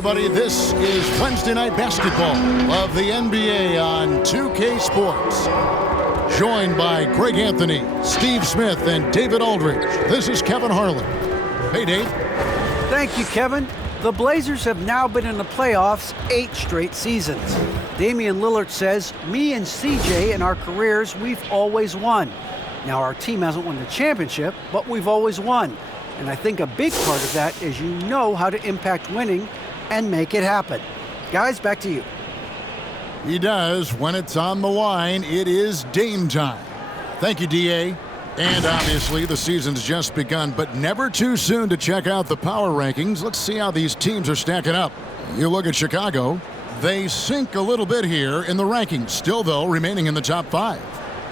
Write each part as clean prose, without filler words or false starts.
everybody. This is Wednesday Night Basketball of the NBA on 2K Sports. Joined by Greg Anthony, Steve Smith, and David Aldridge. This is Kevin Harlan. Hey, Dave. Thank you, Kevin. The Blazers have now been in the playoffs 8 straight seasons. Damian Lillard says, me and CJ in our careers, we've always won. Now, our team hasn't won the championship, but we've always won. And I think a big part of that is you know how to impact winning and make it happen. Guys, back to you. He does. When it's on the line, it is Dame time. Thank you, D.A. And obviously, the season's just begun, but never too soon to check out the power rankings. Let's see how these teams are stacking up. You look at Chicago. They sink a little bit here in the rankings. Still, though, remaining in the top 5.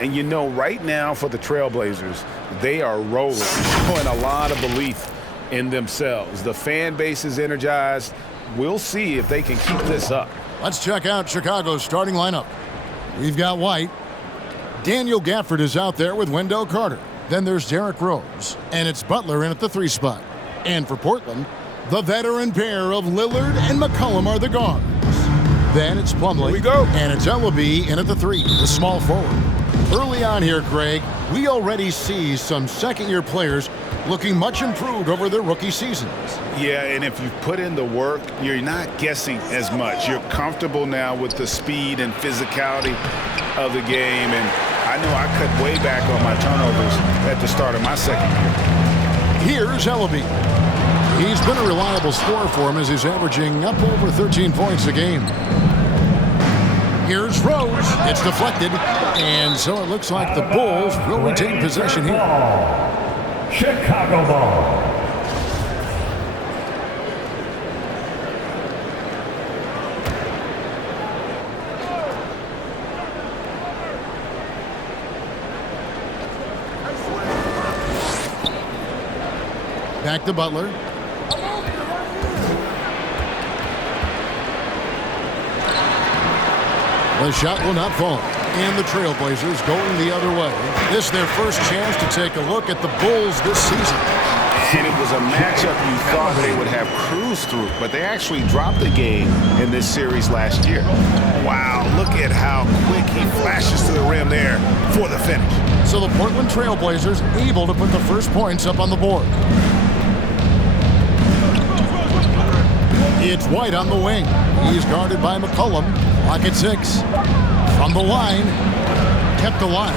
And you know, right now for the Trailblazers, they are rolling, showing a lot of belief in themselves. The fan base is energized. We'll see if they can keep this up. Let's check out Chicago's starting lineup. We've got White. Daniel Gafford is out there with Wendell Carter. Then there's Derrick Rose. And it's Butler in at the 3 spot. And for Portland, the veteran pair of Lillard and McCollum are the guards. Then it's Plumlee. Here we go. And it's Ellaby in at the 3, the small forward. Early on here, Craig, we already see some second-year players looking much improved over their rookie seasons. Yeah, and if you put in the work, you're not guessing as much. You're comfortable now with the speed and physicality of the game. And I know I cut way back on my turnovers at the start of my second year. Here's Ellaby. He's been a reliable scorer for him as he's averaging up over 13 points a game. Here's Rose. It's deflected. And so it looks like the Bulls will retain possession here. Chicago ball. Back to Butler. The shot will not fall. And the Trailblazers going the other way. This is their first chance to take a look at the Bulls this season. And it was a matchup you thought they would have cruised through, but they actually dropped the game in this series last year. Wow, look at how quick he flashes to the rim there for the finish. So the Portland Trailblazers able to put the first points up on the board. It's White on the wing. He's guarded by McCollum. Clock at 6. From the line. Kept alive.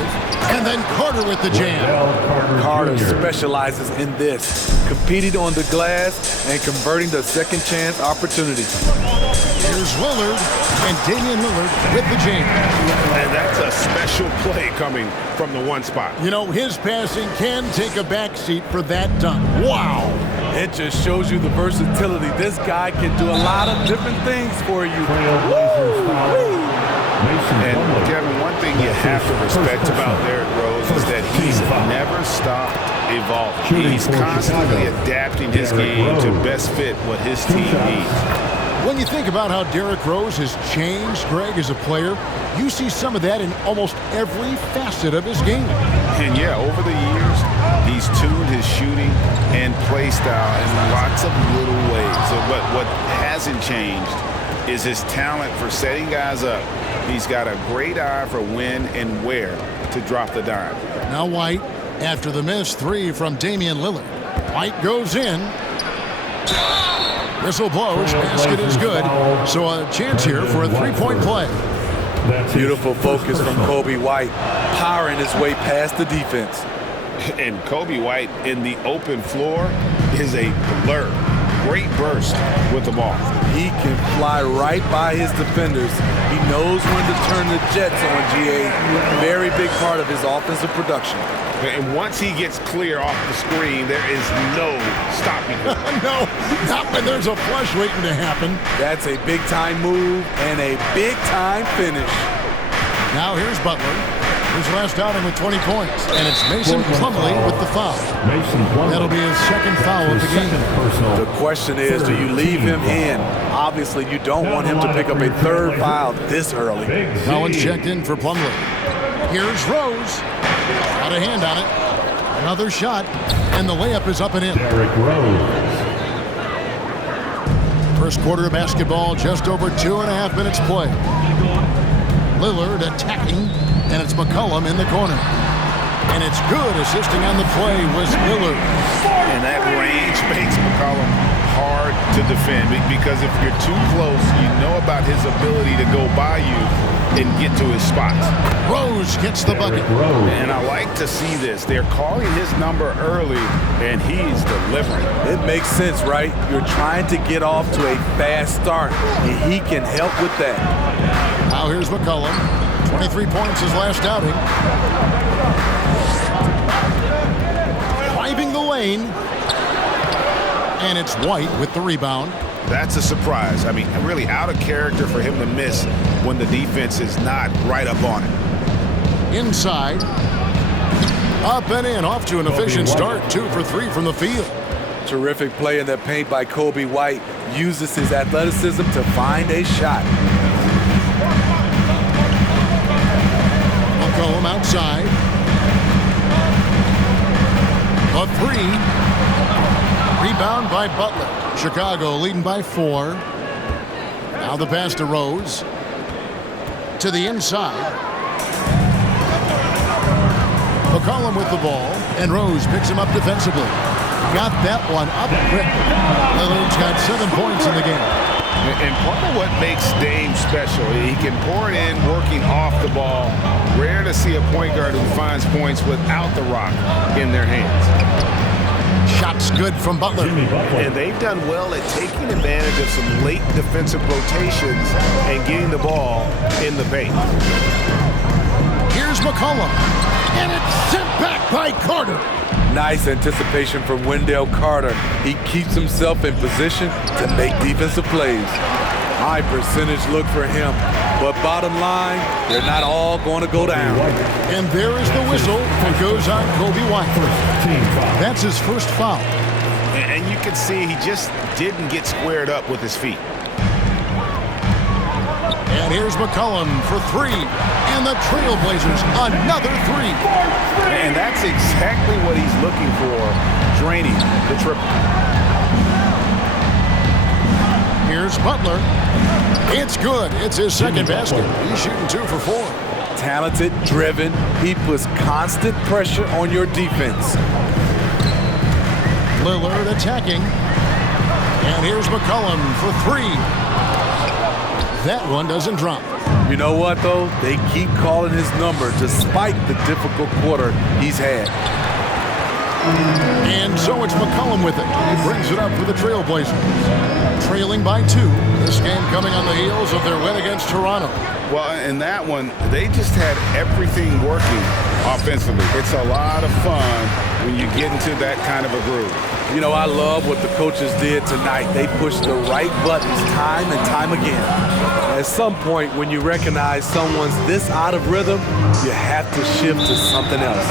And then Carter with the jam. Carter specializes in this. Competing on the glass and converting the second chance opportunity. Here's Lillard. And Damian Lillard with the jam. And that's a special play coming from the 1 spot. You know, his passing can take a backseat for that dunk. Wow. It just shows you the versatility. This guy can do a lot of different things for you. And Kevin, one thing you have to respect about Derrick Rose is that he's never stopped evolving. He's constantly adapting his game to best fit what his team needs. When you think about how Derrick Rose has changed, Greg, as a player, you see some of that in almost every facet of his game. And yeah, over the years, he's tuned his shooting and play style in lots of little ways. But what hasn't changed is his talent for setting guys up. He's got a great eye for when and where to drop the dime. Now White, after the missed 3 from Damian Lillard. White goes in. Whistle blows. Basket is good. So a chance here for a 3-point play. Beautiful focus from Kobe White, powering his way past the defense. And Kobe White in the open floor is a blur. Great burst with the ball. He can fly right by his defenders. He knows when to turn the jets on, GA. Very big part of his offensive production. And once he gets clear off the screen, there is no stopping him. No, not when there's a flush waiting to happen. That's a big-time move and a big-time finish. Now here's Butler. His last outing with 20 points. And it's Mason Plumlee with the foul. That'll be his second foul of the game. The question is, do you leave him in? Obviously, you don't want him to pick up a 3rd foul this early. Collins checked in for Plumlee. Here's Rose. Got a hand on it. Another shot. And the layup is up and in. Derrick Rose. First quarter of basketball, just over 2.5 minutes play. Lillard attacking, and it's McCollum in the corner. And it's good. Assisting on the play was Lillard. And that range makes McCollum hard to defend because if you're too close, you know about his ability to go by you and get to his spots. Rose gets the bucket. And I like to see this. They're calling his number early, and he's delivering. It makes sense, right? You're trying to get off to a fast start, and he can help with that. Now here's McCollum. 23 points his last outing. Driving the lane. And it's White with the rebound. That's a surprise. I mean, really out of character for him to miss when the defense is not right up on it. Inside. Up and in. Off to an efficient start. 2 for 3 from the field. Terrific play in the paint by Kobe White. Uses his athleticism to find a shot. McCollum outside. A 3. Rebound by Butler. Chicago leading by 4. Now the pass to Rose. To the inside. McCollum with the ball. And Rose picks him up defensively. Got that one up quick. Lillard's got 7 points in the game. And part of what makes Dame special, he can pour it in working off the ball. Rare to see a point guard who finds points without the rock in their hands. Shots good from Butler. And they've done well at taking advantage of some late defensive rotations and getting the ball in the paint. Here's McCollum. And it's sent back by Carter. Nice anticipation from Wendell Carter. He keeps himself in position to make defensive plays. High percentage look for him. But bottom line, they're not all going to go down. And there is the whistle that goes on Kobe White. That's his first foul. And you can see he just didn't get squared up with his feet. And here's McCollum for 3. And the Trailblazers, another 3. And that's exactly what he's looking for, draining the triple. Here's Butler. It's good. It's his second basket. He's shooting 2 for 4. Talented, driven. He puts constant pressure on your defense. Lillard attacking. And here's McCollum for 3. That one doesn't drop. You know what, though? They keep calling his number despite the difficult quarter he's had. And so it's McCollum with it. He brings it up for the Trailblazers. Trailing by 2. This game coming on the heels of their win against Toronto. Well, in that one, they just had everything working offensively. It's a lot of fun when you get into that kind of a groove. You know, I love what the coaches did tonight. They pushed the right buttons time and time again. At some point, when you recognize someone's this out of rhythm, you have to shift to something else.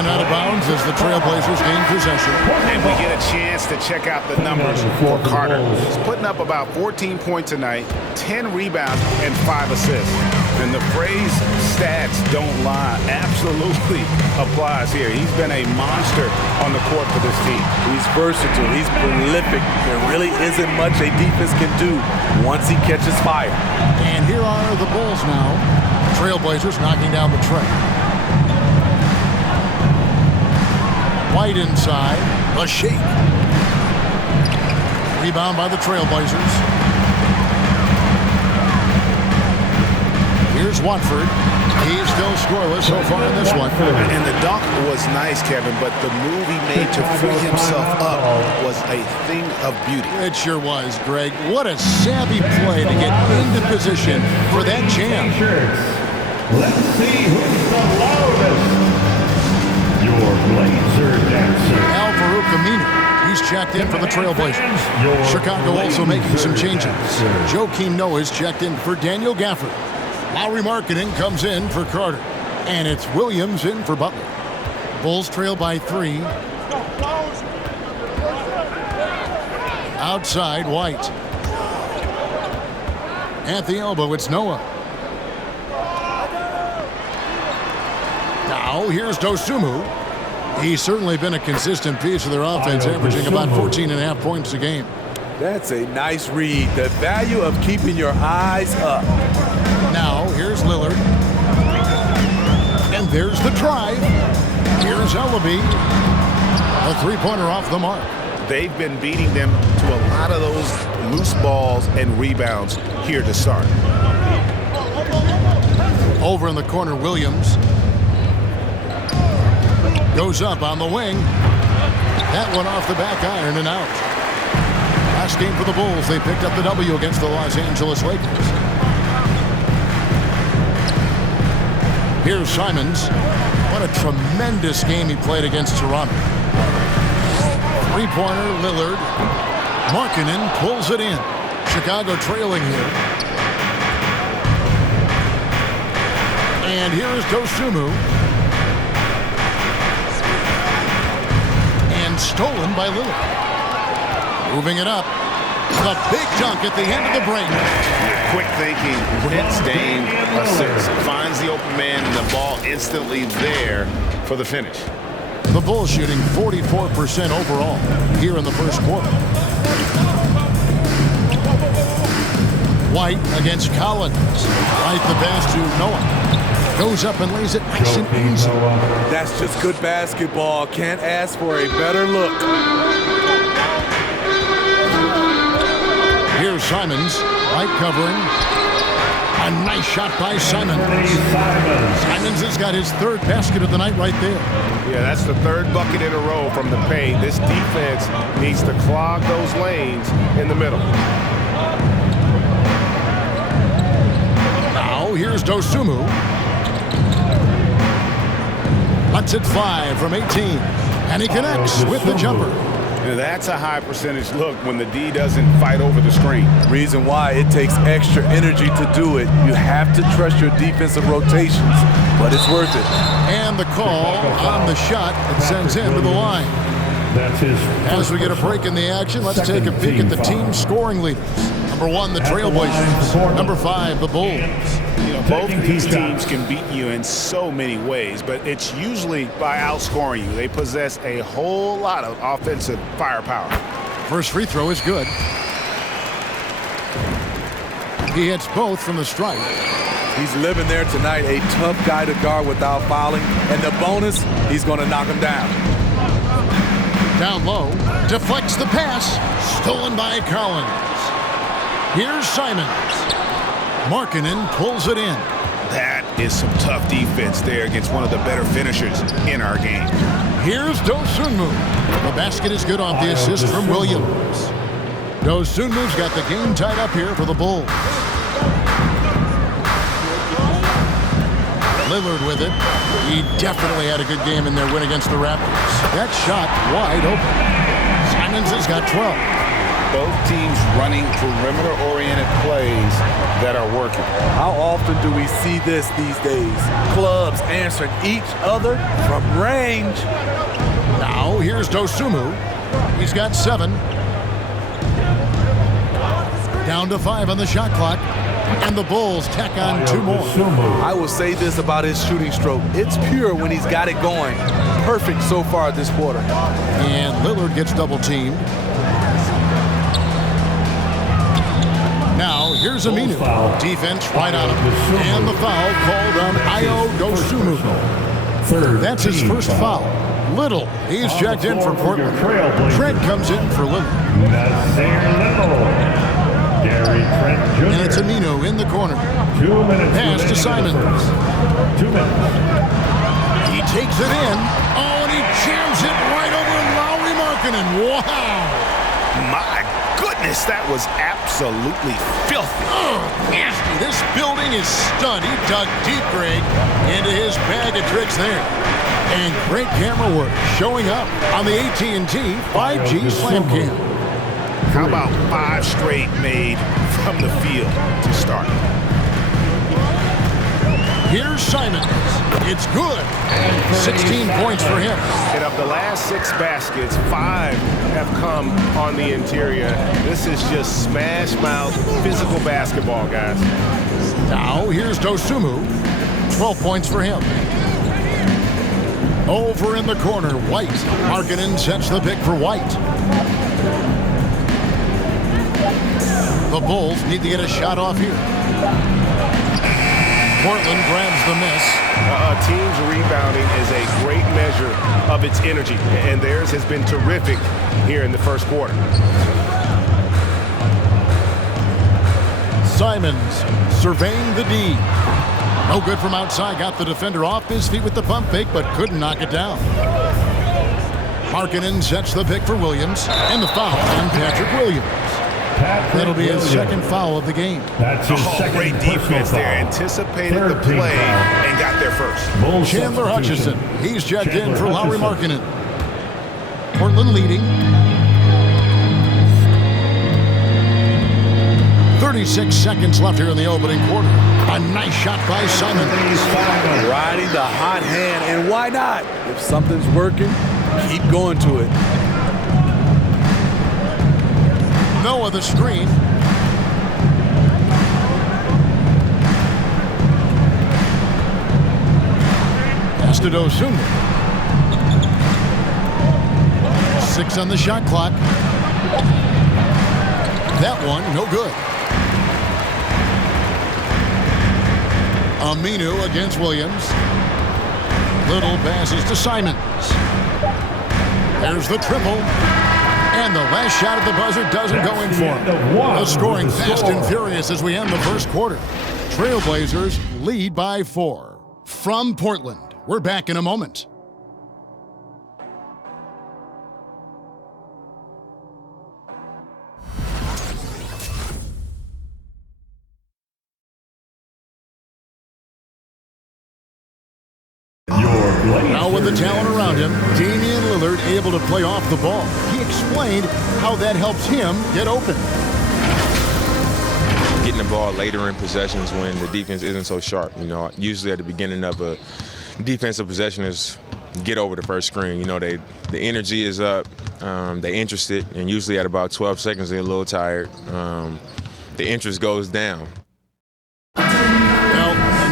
And out of bounds as the Trailblazers gain possession. And we get a chance to check out the numbers for Carter. He's putting up about 14 points tonight, 10 rebounds, and 5 assists. And the phrase stats don't lie absolutely applies here. He's been a monster on the court for this team. He's versatile. He's prolific. There really isn't much a defense can do once he catches fire. And here are the Bulls now. Trailblazers knocking down the tray. White inside. A shake. Rebound by the Trailblazers. Here's Watford. He's still scoreless so far in this one. And the dunk was nice, Kevin, but the move he made to free himself up was a thing of beauty. It sure was, Greg. What a savvy play to get into position for that jam. Let's see who's the loudest. Your Blazer dancer. Al-Farouq Aminu. He's checked in for the Trailblazers. Chicago also making some changes. Joakim Noah's checked in for Daniel Gafford. Lowry Markkanen comes in for Carter. And it's Williams in for Butler. Bulls trail by 3. Outside, White. At the elbow, it's Noah. Now, here's Dosunmu. He's certainly been a consistent piece of their offense, averaging about 14.5 points a game. That's a nice read. The value of keeping your eyes up. Now, here's Lillard. And there's the drive. Here's Ellaby. A three-pointer off the mark. They've been beating them to a lot of those loose balls and rebounds here to start. Over in the corner, Williams. Goes up on the wing. That one off the back iron and out. Last game for the Bulls, they picked up the W against the Los Angeles Lakers. Here's Simons. What a tremendous game he played against Toronto. Three-pointer, Lillard. Markkanen pulls it in. Chicago trailing here. And here is Dosunmu. And stolen by Lillard. Moving it up. The big dunk at the end of the break. Quick thinking, hits Dame, assists, finds the open man, and the ball instantly there for the finish. The Bulls shooting 44% overall here in the first quarter. White against Collins. Right the pass to Noah. Goes up and lays it nice and easy. That's just good basketball. Can't ask for a better look. Here's Simons. White covering. A nice shot by Simons. Simons has got his third basket of the night right there. Yeah, that's the third bucket in a row from the paint. This defense needs to clog those lanes in the middle. Now here's Dosunmu. Lets it fly from 18. And he connects with the jumper. Yeah, that's a high percentage look when the D doesn't fight over the screen. Reason why it takes extra energy to do it. You have to trust your defensive rotations, but it's worth it. And the call on the shot that sends him to the line. As we get a break in the action, let's take a peek at the team scoring leaders. Number 1, the Trailblazers. Number 5, the Bulls. You know, both of these teams can beat you in so many ways, but it's usually by outscoring you. They possess a whole lot of offensive firepower. First free throw is good. He hits both from the stripe. He's living there tonight, a tough guy to guard without fouling. And the bonus, he's going to knock him down. Down low, deflects the pass, stolen by Collins. Here's Simons. Markkanen pulls it in. That is some tough defense there against one of the better finishers in our game. Here's Dosunmu. The basket is good off the assist from Williams. Dosunmu's got the game tied up here for the Bulls. Lillard with it. He definitely had a good game in their win against the Raptors. That shot wide open. Simons has got 12. Both teams running perimeter-oriented plays that are working. How often do we see this these days? Clubs answering each other from range. Now here's Dosunmu. He's got 7. Down to 5 on the shot clock. And the Bulls tack on 2 more. I will say this about his shooting stroke. It's pure when he's got it going. Perfect so far this quarter. And Lillard gets double teamed. Now, here's Aminu. Defense right on him. And the foul called on Ayo Dosunmu. That's his first foul. Little, he's checked in for Portland. Trent comes in for Lillard. And it's Aminu in the corner. 2 minutes. Pass to Simons. 2 minutes. He takes it in. Oh, and he jams it right over Lauri Markkanen. Wow. My goodness, that was absolutely filthy. Oh, nasty. This building is stunned. He dug deep, Greg, into his bag of tricks there. And great camera work showing up on the AT&T 5G Slam Cam. How about 5 straight made from the field to start? Here's Simons. It's good. 16 points for him. And of the last 6 baskets, 5 have come on the interior. This is just smash mouth physical basketball, guys. Now here's Dosunmu. 12 points for him. Over in the corner, White. Markkanen sets the pick for White. The Bulls need to get a shot off here. Portland grabs the miss. A team's rebounding is a great measure of its energy, and theirs has been terrific here in the first quarter. Simons surveying the D. No good from outside. Got the defender off his feet with the pump fake, but couldn't knock it down. Markkanen sets the pick for Williams, and the foul on Patrick Williams. That'll be his second foul of the game. That's his second great defense there. Anticipated the play and got there first. Chandler Hutchison. He's checked in for Lauri Markkanen. Portland leading. 36 seconds left here in the opening quarter. A nice shot by Simon. Riding the hot hand, and why not? If something's working, keep going to it. Noah the screen. Pass to Dosunmu. 6 on the shot clock. That one, no good. Aminu against Williams. Little passes to Simons. There's the triple. And the last shot at the buzzer doesn't go in for him. The scoring fast and furious as we end the first quarter. Trailblazers lead by 4. From Portland, we're back in a moment. Now with the talent around him, Damian Lillard able to play off the ball. He explained how that helps him get open. Getting the ball later in possessions when the defense isn't so sharp. You know, usually at the beginning of a defensive possession is get over the first screen. You know, the energy is up, they're interested, and usually at about 12 seconds they're a little tired. The interest goes down.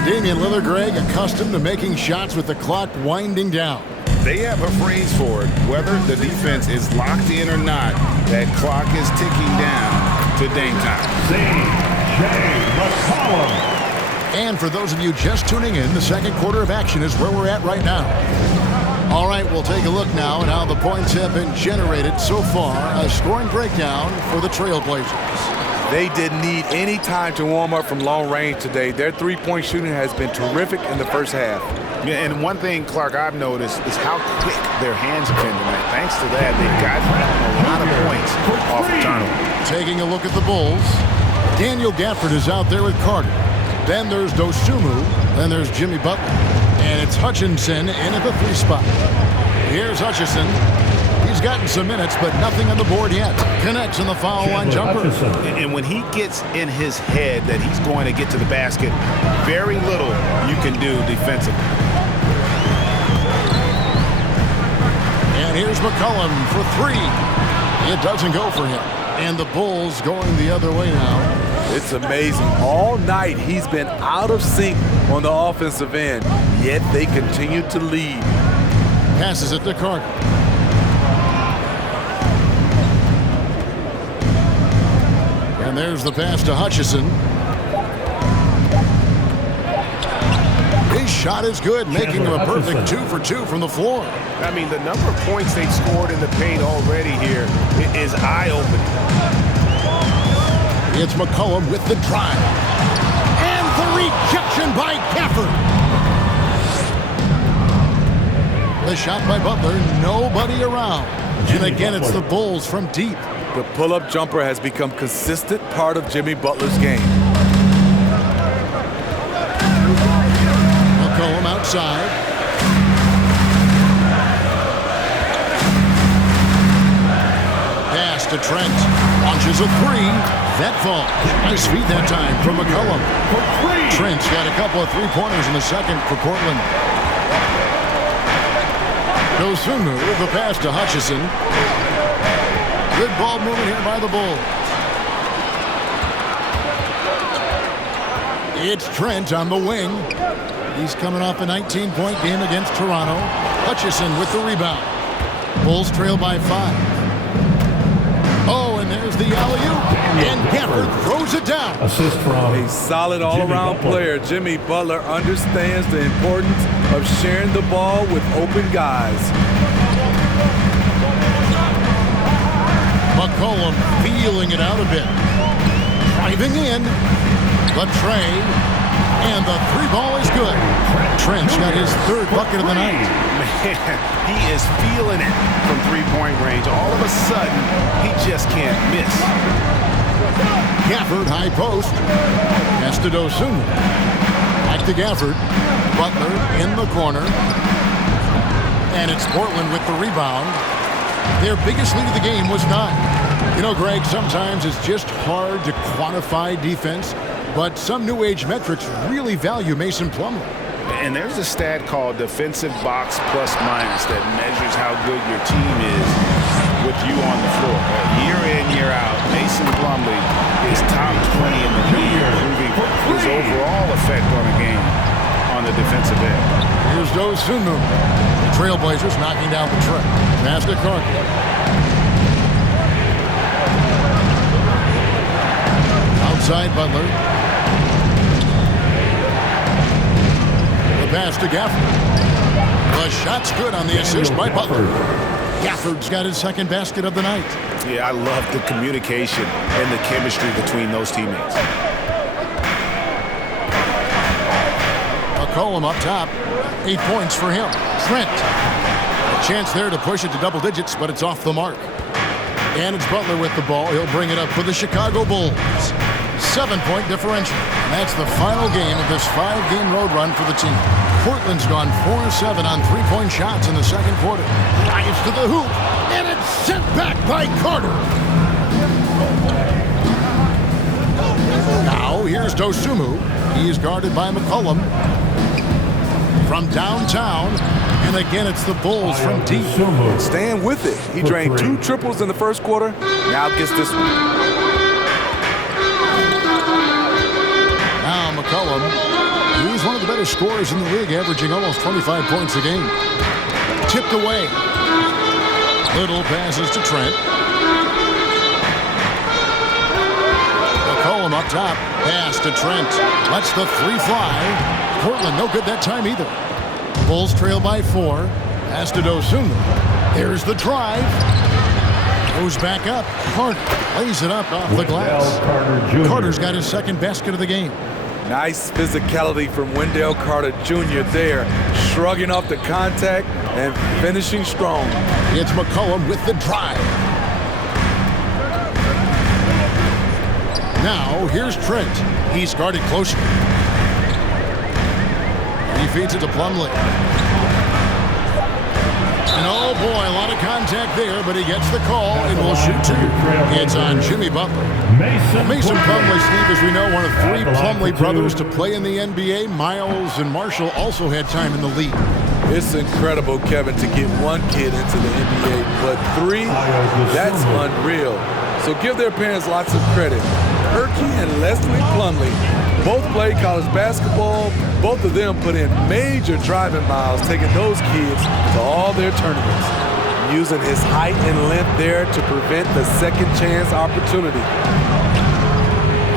Damian Lillard, Greg, accustomed to making shots with the clock winding down. They have a phrase for it. Whether the defense is locked in or not, that clock is ticking down to Dame time. C.J. McCollum. And for those of you just tuning in, the second quarter of action is where we're at right now. All right, we'll take a look now at how the points have been generated so far. A scoring breakdown for the Trailblazers. They didn't need any time to warm up from long range today. Their three-point shooting has been terrific in the first half. Yeah, and one thing, Clark, I've noticed is how quick their hands have been tonight. Thanks to that, they've gotten a lot of points off the turnover. Taking a look at the Bulls, Daniel Gafford is out there with Carter. Then there's Dosunmu. Then there's Jimmy Butler. And it's Hutchinson in at the 3 spot. Here's Hutchinson. He's gotten some minutes, but nothing on the board yet. Connects on the foul line jumper. And when he gets in his head that he's going to get to the basket, very little you can do defensively. And here's McCollum for 3. It doesn't go for him. And the Bulls going the other way now. It's amazing. All night he's been out of sync on the offensive end, yet they continue to lead. Passes it to Carter. And there's the pass to Hutchison. His shot is good, making him a perfect 2 for 2 from the floor. I mean, the number of points they've scored in the paint already here is eye-opening. It's McCollum with the drive. And the rejection by Gafford. The shot by Butler, nobody around. And again, it's the Bulls from deep. The pull-up jumper has become a consistent part of Jimmy Butler's game. McCollum outside. Pass to Trent. Launches a 3. That falls. Nice feed that time from McCollum. Trent's got a couple of 3-pointers in the second for Portland. Dosunmu with the pass to Hutchison. Good ball movement here by the Bulls. It's Trent on the wing. He's coming off a 19-point game against Toronto. Hutchison with the rebound. Bulls trail by 5. Oh, and there's the alley-oop, and Gafford throws it down. Assist from A solid all-around player. Jimmy Butler understands the importance of sharing the ball with open guys. McCollum feeling it out a bit. Driving in. The tray. And the three ball is good. Trent's got his third bucket of the night. Man, he is feeling it from three-point range. All of a sudden, he just can't miss. Gafford, high post. Pass to Dosunmu. Back to Gafford. Butler in the corner. And it's Portland with the rebound. Their biggest lead of the game was 9. You know, Greg, sometimes it's just hard to quantify defense, but some new age metrics really value Mason Plumlee. And there's a stat called defensive box plus minus that measures how good your team is with you on the floor. Year in, year out, Mason Plumlee is top 20 in the league, improving his overall effect on a game on the defensive end. Here's Dosunmu. The Trailblazers knocking down the tray. Pass to Carter. Outside Butler. The pass to Gafford. The shot's good on the assist by Butler. Gafford's got his second basket of the night. Yeah, I love the communication and the chemistry between those teammates. McCollum up top. 8 points for him. Trent. A chance there to push it to double digits, but it's off the mark. And it's Butler with the ball. He'll bring it up for the Chicago Bulls. 7-point differential. And that's the final game of this 5-game road run for the team. Portland's gone 4-7 on 3-point shots in the second quarter. Drives to the hoop, and it's sent back by Carter. Now here's Dosunmu. He is guarded by McCollum. From downtown, and again it's the Bulls from deep. Staying with it. He drained 2 triples in the first quarter. Now gets this one. Now McCollum, he's one of the better scorers in the league, averaging almost 25 points a game. Tipped away. Little passes to Trent. McCollum up top. Pass to Trent. Lets the three fly. Portland no good that time either. Bulls trail by 4. Pass to Dosunmu. There's the drive. Goes back up. Carter lays it up off the glass. Carter's got his second basket of the game. Nice physicality from Wendell Carter Jr. there, shrugging off the contact and finishing strong. It's McCollum with the drive. Now here's Trent. He's guarded closely. He feeds it to Plumlee. And oh boy, a lot of contact there, but he gets the call and will shoot 2. It's on Jimmy Butler. Mason Plumlee, Steve, as we know, one of 3 Plumlee brothers to play in the NBA. Miles and Marshall also had time in the league. It's incredible, Kevin, to get one kid into the NBA, but 3, that's unreal. So give their parents lots of credit. Erky and Leslie Plumlee both played college basketball. Both of them put in major driving miles, taking those kids to all their tournaments, using his height and length there to prevent the second chance opportunity.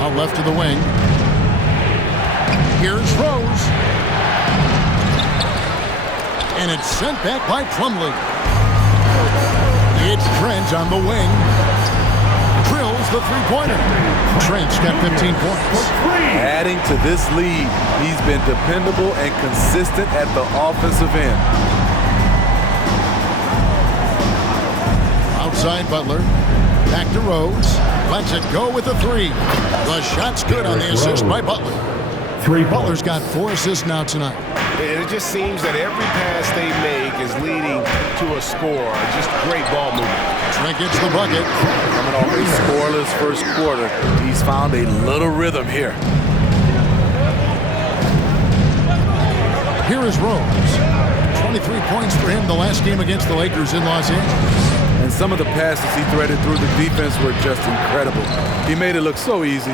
Out left to the wing. Here's Rose. And it's sent back by Plumlee. It's Trent on the wing. Drills the three-pointer. Trent's got 15 points. Adding to this lead, he's been dependable and consistent at the offensive end. Outside Butler. Back to Rose. Lets it go with a 3. The shot's good on the assist by Butler. Butler's got 4 assists now tonight. And it just seems that every pass they make is leading to a score. Just great ball movement. Trent gets the bucket. Coming off a scoreless first quarter, he's found a little rhythm here. Here is Rose. 23 points for him the last game against the Lakers in Los Angeles. And some of the passes he threaded through the defense were just incredible. He made it look so easy.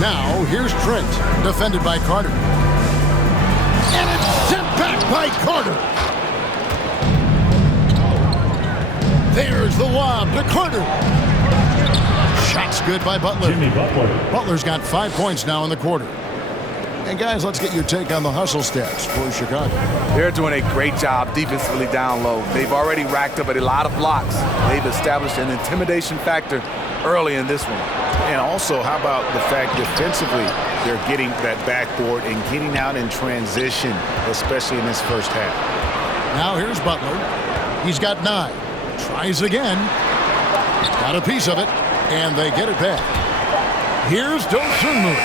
Now, here's Trent, defended by Carter. And it's sent back by Carter. There's the lob to Carter. Shot's good by Butler. Jimmy Butler. Butler's got 5 points now in the quarter. And guys, let's get your take on the hustle stats for Chicago. They're doing a great job defensively down low. They've already racked up a lot of blocks. They've established an intimidation factor early in this one. And also, how about the fact defensively, they're getting that backboard and getting out in transition, especially in this first half. Now here's Butler. He's got 9. Tries again. Got a piece of it, and they get it back. Here's Dosunmu.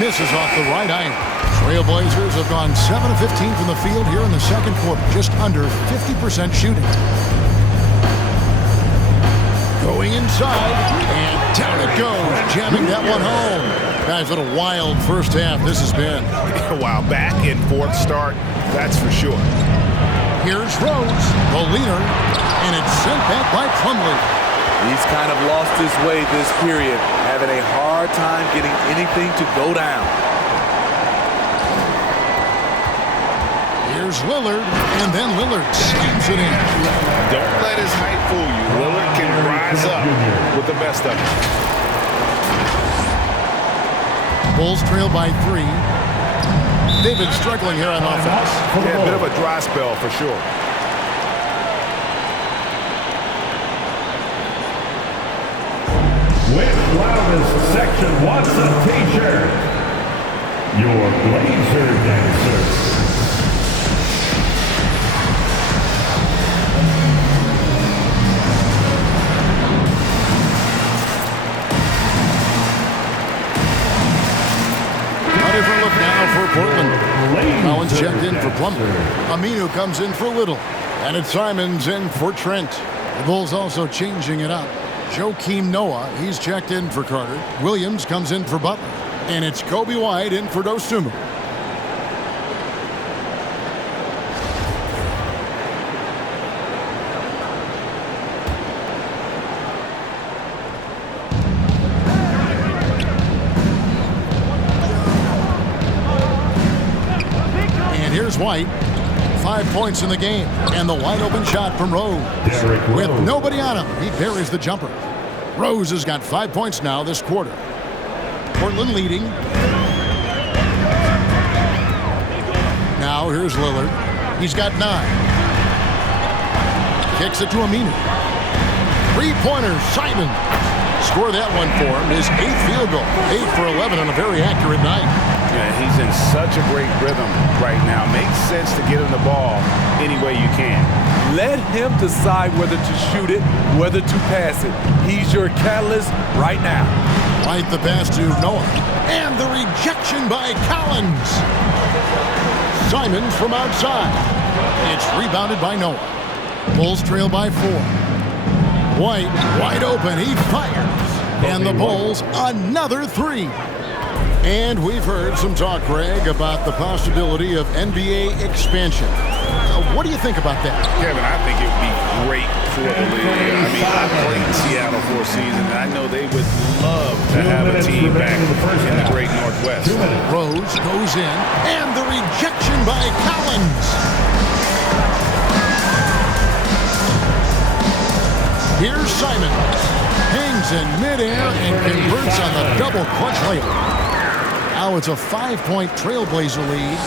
Misses off the right iron. Trailblazers have gone 7 of 15 from the field here in the second quarter. Just under 50% shooting. Going inside, and down it goes. Jamming that one home. Guys, what a wild first half this has been. Wow, back and forth start, that's for sure. Here's Rose, the leader, and it's sent back by Plumlee. He's kind of lost his way this period, having a hard time getting anything to go down. Here's Lillard, and then Lillard slams it in. Don't let his height fool you. Lillard can rise up with the best of it. Bulls trail by 3. They've been struggling here on offense. Yeah, a bit of a dry spell for sure. With loudest section wants a t-shirt. Your Blazer dancer. A different look now for Portland. Collins checked in for Plumlee. Aminu comes in for Little. And it's Simons in for Trent. The Bulls also changing it up. Joakim Noah, he's checked in for Carter. Williams comes in for Butler. And it's Kobe White in for Dosunmu. And here's White. 5 points in the game. And the wide open shot from Rose. With nobody on him, he buries the jumper. Rose has got 5 points now this quarter. Portland leading. Now here's Lillard. He's got 9. Kicks it to Aminu. 3-pointer, Simon. Score that one for him. His 8th field goal. 8 for 11 on a very accurate night. Yeah, he's in such a great rhythm right now. Makes sense to get him the ball any way you can. Let him decide whether to shoot it, whether to pass it. He's your catalyst right now. White the pass to Noah. And the rejection by Collins. Simons from outside. It's rebounded by Noah. Bulls trail by 4. White wide open. He fires. And the Bulls another 3. And we've heard some talk, Greg, about the possibility of NBA expansion. What do you think about that? Kevin, I think it would be great for the league. I mean, I played in Seattle for a season, and I know they would love to have a team back in the great Northwest. Rose goes in, and the rejection by Collins. Here's Simon. Hangs in midair and converts on the double clutch layup. Now it's a 5-point Trailblazer lead.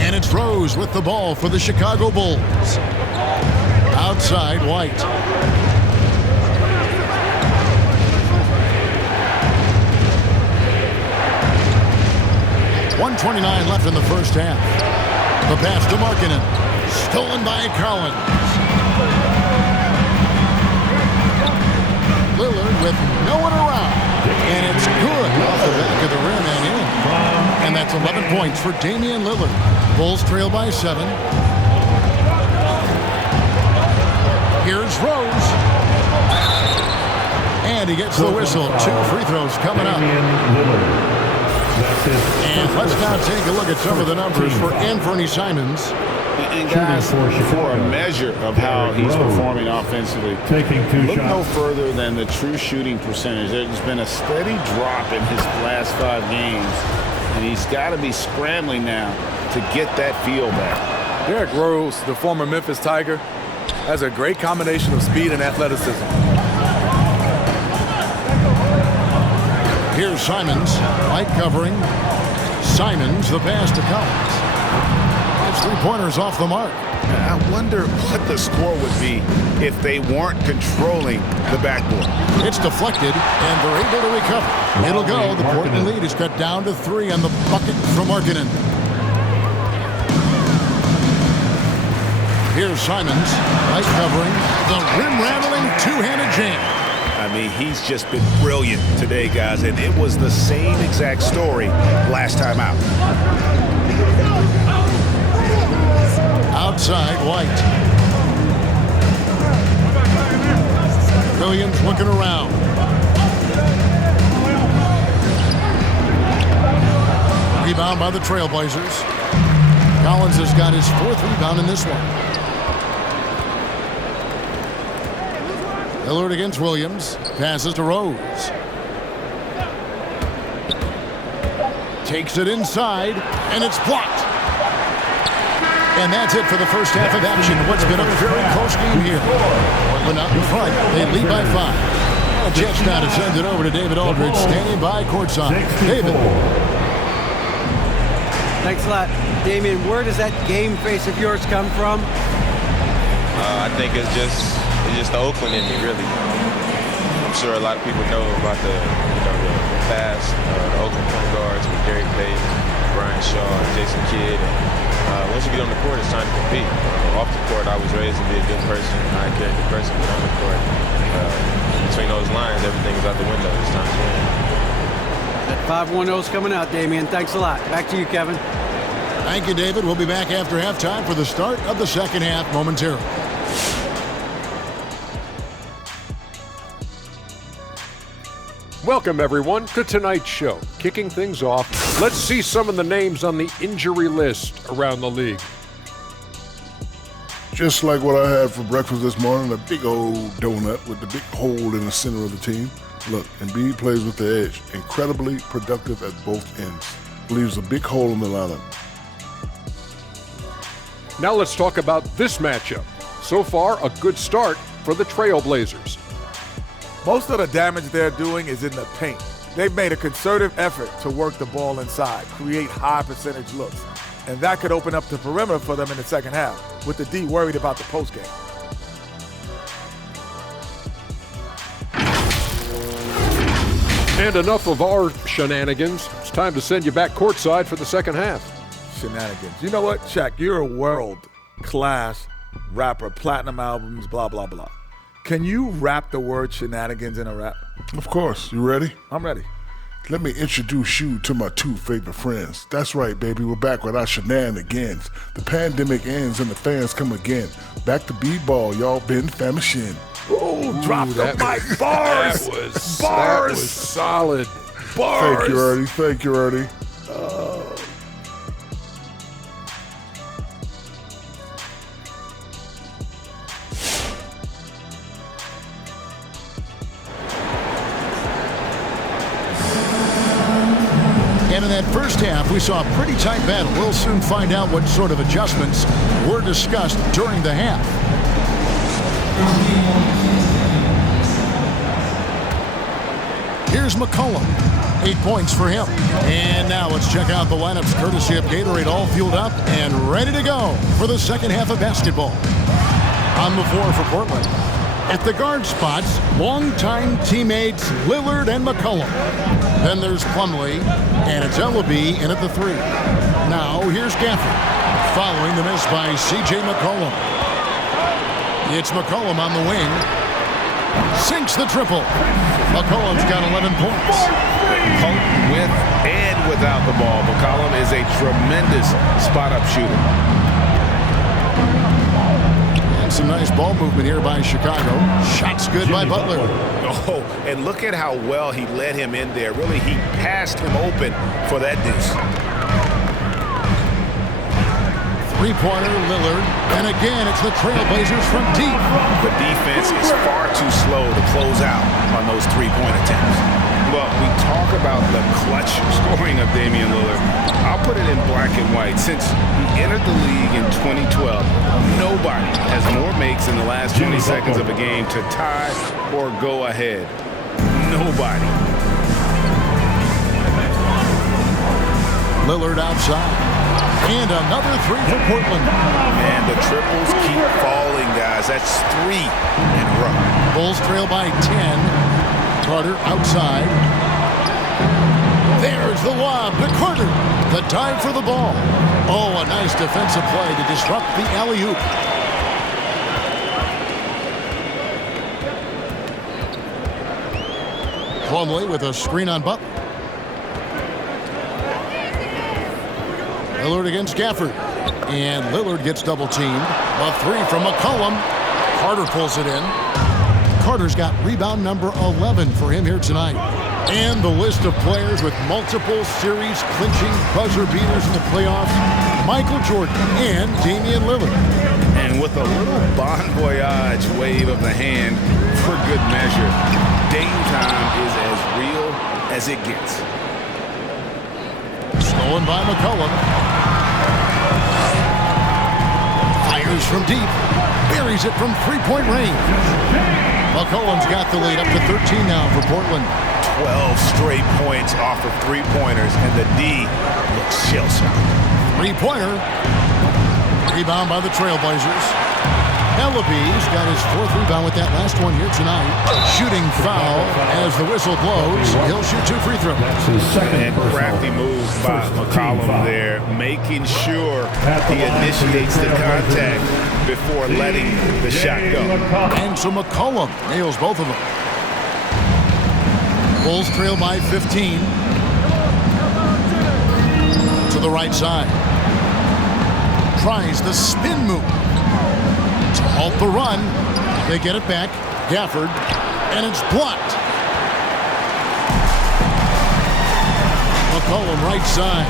And it's Rose with the ball for the Chicago Bulls. Outside, White. .129 left in the first half. The pass to Markkanen. Stolen by Collins. Lillard with no one around. And it's good off the back of the rim and in. And that's 11 points for Damian Lillard. Bulls trail by 7. Here's Rose. And he gets the whistle. 2 free throws coming up. And let's now take a look at some of the numbers for Anfernee Simons. And guys, for a measure of how he's performing offensively, look no further than the true shooting percentage. There's been a steady drop in his last 5 games, and he's got to be scrambling now to get that feel back. Derrick Rose, the former Memphis Tiger, That's a great combination of speed and athleticism. Here's Simons, light covering. Simons, the pass to Collins. It's 3-pointers off the mark. I wonder what the score would be if they weren't controlling the backboard. It's deflected, and they're able to recover. It'll go. The Portland lead is cut down to 3 on the bucket from Markkanen. Here's Simons, light covering. The rim-rattling two-handed jam. I mean, he's just been brilliant today, guys, and it was the same exact story last time out. Outside, White. Williams looking around. Rebound by the Trailblazers. Collins has got his 4th rebound in this one. Lillard against Williams. Passes to Rose. Takes it inside, and it's blocked. And that's it for the first half of action. What's been a very close game here. Portland out in front. They lead by 5. Jets now to send it over to David Aldridge, standing by courtside. David. Thanks a lot. Damian, where does that game face of yours come from? I think it's just the Oakland in me, really. I'm sure a lot of people know about the past Oakland point guards with Gary Payton, Brian Shaw, Jason Kidd. Once you get on the court, it's time to compete. Off the court, I was raised to be a good person, a high-character person, but on the court, between those lines, everything is out the window. It's time to win. That 5-1-0 is coming out, Damian. Thanks a lot. Back to you, Kevin. Thank you, David. We'll be back after halftime for the start of the second half momentarily. Welcome, everyone, to tonight's show. Kicking things off, let's see some of the names on the injury list around the league. Just like what I had for breakfast this morning, a big old donut with the big hole in the center of the team. Look, Embiid plays with the edge, incredibly productive at both ends. Leaves a big hole in the lineup. Now let's talk about this matchup. So far, a good start for the Trailblazers. Most of the damage they're doing is in the paint. They've made a concerted effort to work the ball inside, create high percentage looks. And that could open up the perimeter for them in the second half, with the D worried about the postgame. And enough of our shenanigans. It's time to send you back courtside for the second half. Shenanigans. You know what, Shaq? You're a world-class rapper, platinum albums, blah, blah, blah. Can you rap the word shenanigans in a rap? Of course. You ready? I'm ready. Let me introduce you to my 2 favorite friends. That's right, baby. We're back with our shenanigans. The pandemic ends and the fans come again. Back to b-ball. Y'all been famishing. Oh, drop the mic. Bars. That was solid. Bars. Thank you, Ernie. Thank you, Ernie. And in that first half, we saw a pretty tight battle. We'll soon find out what sort of adjustments were discussed during the half. Here's McCollum. 8 points for him. And now let's check out the lineups courtesy of Gatorade, all fueled up and ready to go for the second half of basketball. On the floor for Portland. At the guard spots, longtime teammates Lillard and McCollum. Then there's Plumlee, and it's Ellaby in at the 3. Now here's Gafford, following the miss by C.J. McCollum. It's McCollum on the wing. Sinks the triple. McCollum's got 11 points. With and without the ball, McCollum is a tremendous spot-up shooter. Some nice ball movement here by Chicago. Shots good by Butler. Oh, and look at how well he led him in there. Really, he passed him open for that deuce. 3-pointer, Lillard. And again, it's the Trailblazers from deep. The defense is far too slow to close out on those 3-point attempts. Well, we talk about the clutch scoring of Damian Lillard. I'll put it in black and white. Since he entered the league in 2012, nobody has more makes in the last 20 seconds of a game to tie or go ahead. Nobody. Lillard outside. And another three for Portland. Man, the triples keep falling, guys. That's 3 in a row. Bulls trail by 10. Carter outside. There's the lob to Carter. The dive for the ball. Oh, a nice defensive play to disrupt the alley-oop. Plumlee with a screen on Butler. Lillard against Gafford. And Lillard gets double-teamed. A three from McCollum. Carter pulls it in. Carter's got rebound number 11 for him here tonight. And the list of players with multiple series-clinching buzzer beaters in the playoffs, Michael Jordan and Damian Lillard. And with a little bon voyage wave of the hand for good measure, Dame time is as real as it gets. Stolen by McCollum. Fires from deep. Buries it from three-point range. McCollum's got the lead up to 13 now for Portland. 12 straight points off of three-pointers, and the D looks shell-shocked. Three-pointer. Rebound by the Trailblazers. Ellaby's got his 4th rebound with that last one here tonight. Shooting foul as the whistle blows. He'll shoot 2 free throws. That's his second And crafty move by McCollum there, making sure he initiates the contact before letting the shot go. And so McCollum nails both of them. Bulls trail by 15. To the right side. Tries the spin move. To halt the run. They get it back. Gafford. And it's blocked. McCollum right side.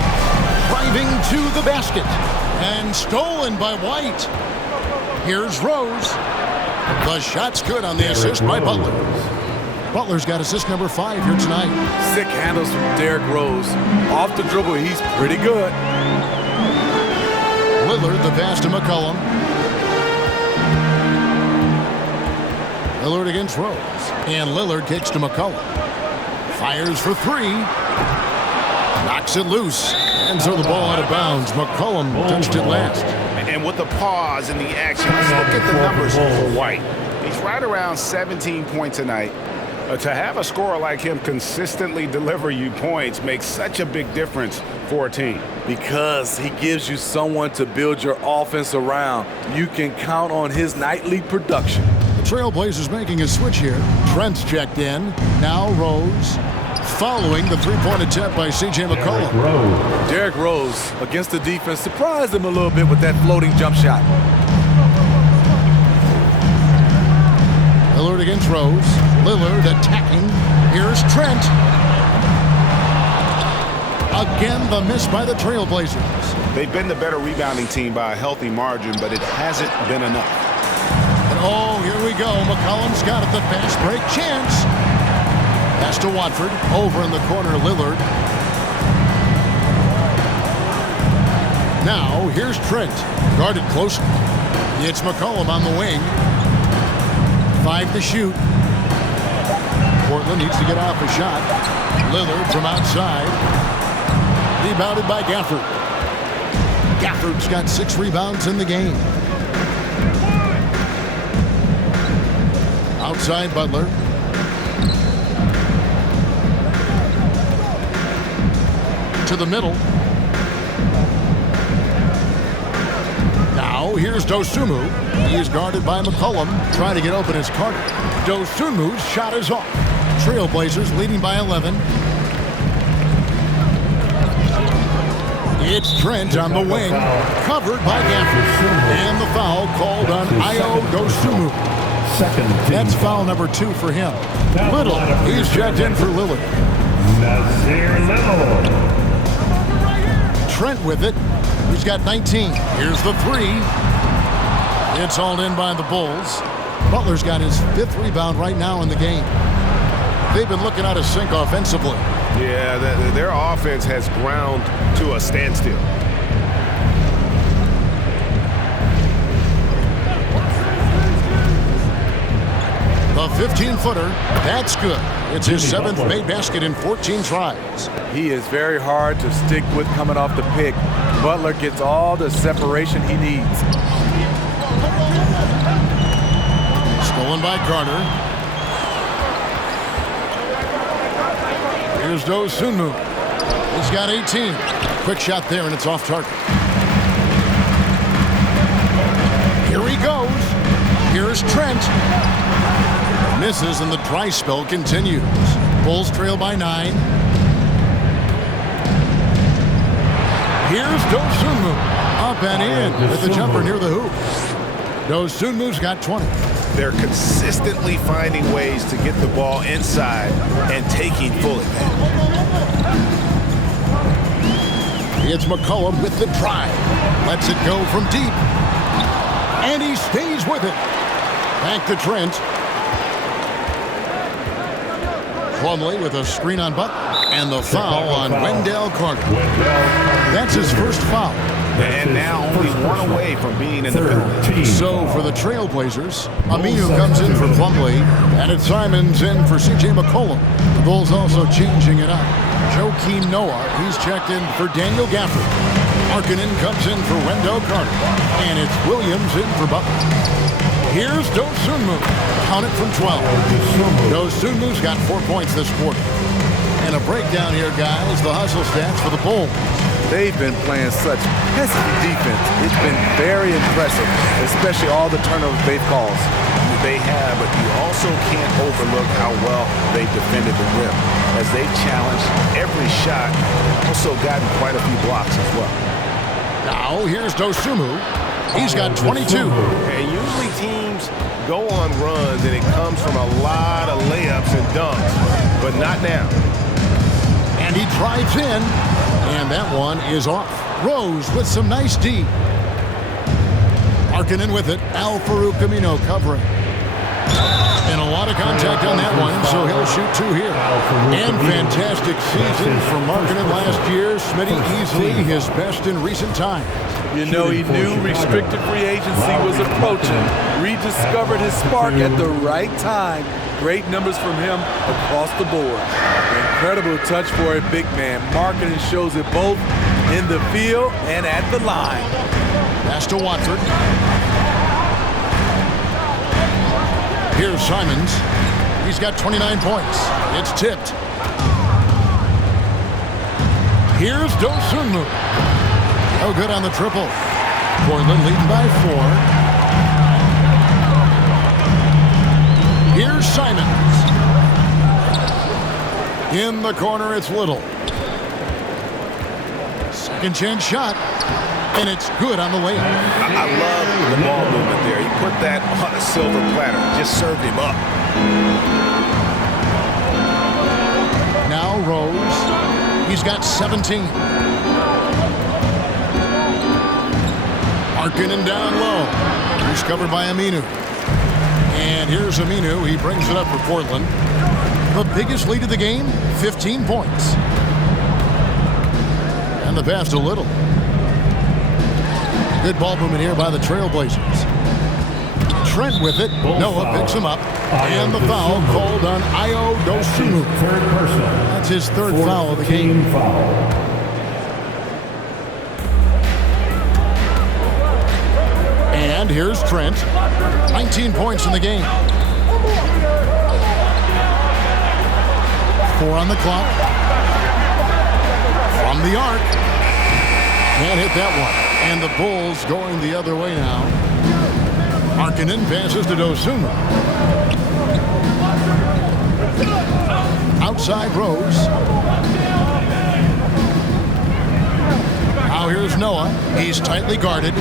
Driving to the basket. And stolen by White. Here's Rose. The shot's good on the assist by Butler. Butler's got assist number 5 here tonight. Sick handles from Derrick Rose. Off the dribble, he's pretty good. Lillard, the pass to McCollum. Lillard against Rose. And Lillard kicks to McCollum. Fires for 3. Knocks it loose. And so the ball out of bounds. McCollum touched it last. And with the pause in the action, let's look at the numbers for White. He's right around 17 points a night. To have a scorer like him consistently deliver you points makes such a big difference for a team. Because he gives you someone to build your offense around. You can count on his nightly production. The Trailblazers making a switch here. Trent's checked in. Now Rose. Following the three-point attempt by C.J. McCollum. Derrick Rose against the defense surprised him a little bit with that floating jump shot. Lillard against Rose. Lillard attacking. Here's Trent. Again, the miss by the Trailblazers. They've been the better rebounding team by a healthy margin, but it hasn't been enough. And oh, here we go. McCollum's got it. The fast break chance. Pass to Watford. Over in the corner, Lillard. Now, here's Trent. Guarded closely. It's McCollum on the wing. 5 to shoot. Portland needs to get off a shot. Lillard from outside. Rebounded by Gafford. Gafford's got 6 rebounds in the game. Outside Butler. To the middle. Now here's Dosunmu. He is guarded by McCollum. Trying to get open as Carter. Dosunmu's shot is off. Trailblazers leading by 11. It's Trent on the wing. Covered by Gafford. And the foul called on Ayo Dosunmu. That's foul number 2 for him. Little, he's checked in for Lillard. Nasir Little. Trent with it. He's got 19. Here's the 3. It's hauled in by the Bulls. Butler's got his 5th rebound right now in the game. they've been looking out of sync offensively. Yeah, their offense has ground to a standstill. The 15-footer, that's good. It's his 7th made basket in 14 tries. He is very hard to stick with coming off the pick. Butler gets all the separation he needs. Stolen by Carter. Here's Dosunmu. He's got 18. Quick shot there, and it's off target. Here he goes. Here's Trent. Misses, and the dry spell continues. Bulls trail by 9. Here's Dosunmu. Up and in with the jumper near the hoop. Dosunmu's got 20. They're consistently finding ways to get the ball inside and taking full advantage. It's McCollum with the drive. Lets it go from deep. And he stays with it. Back to Trent. Plumlee with a screen on Buck. And the foul on Wendell Carter. That's his first foul. And now only one away from being in the penalty. So for the Trailblazers, Aminu comes in for Plumlee, and it's Simons in for C.J. McCollum. The Bulls also changing it up. Joakim Noah, he's checked in for Daniel Gafford. Markkanen comes in for Wendell Carter, and it's Williams in for Butler. Here's Dosunmu. Count it from 12. Dosunmu's got 4 points this quarter. And a breakdown here, guys. The hustle stats for the Bulls. They've been playing such pesky defense. It's been very impressive, especially all the turnovers they've caused. They have, but you also can't overlook how well they defended the rim, as they challenged every shot, also gotten quite a few blocks as well. Now here's Dosunmu. He's got 22. And usually teams go on runs and it comes from a lot of layups and dunks, but not now. And he drives in, and that one is off. Rose with some nice D. Markkanen with it. Al-Farouq Aminu covering. And a lot of contact on that one, so he'll shoot 2 here. And fantastic season for Markkanen last year. Smitty easily his best in recent times. You know, he knew restricted free agency was approaching. Rediscovered his spark at the right time. Great numbers from him across the board. Incredible touch for a big man. Markkanen shows it both in the field and at the line. Pass to Watford. Here's Simons. He's got 29 points. It's tipped. Here's Dosunmu. No good on the triple. Portland leading by 4. Here's Simons. In the corner, it's Little. Second chance shot. And it's good on the way up. I love the ball movement there. He put that on a silver platter. Just served him up. Now Rose. He's got 17. Markkanen down low. He's covered by Aminu. And here's Aminu. He brings it up for Portland. The biggest lead of the game, 15 points. And the pass to Little. Good ball movement here by the Trailblazers. Trent with it. Noah picks him up. And the foul called on Ayo Dosunmu. That's his 3rd foul of the game. And here's Trent. 19 points in the game. 4 on the clock. From the arc. Can't hit that one. And the Bulls going the other way now. Markkanen passes to Dosunmu. Outside Rose. Now here's Noah. He's tightly guarded.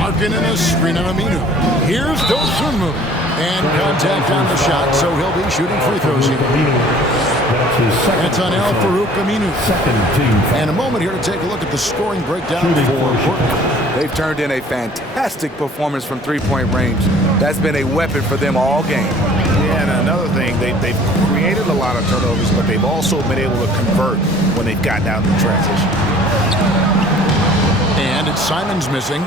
Markkanen a screen on Aminu. Here's Dosunmu. And contact on the shot, so he'll be shooting free throws here. That's on Al-Farouq Aminu. And a moment here to take a look at the scoring breakdown for Portland. They've turned in a fantastic performance from 3-point range. That's been a weapon for them all game. Yeah, and another thing. They've created a lot of turnovers, but they've also been able to convert when they've gotten out in the transition. And it's Simons missing.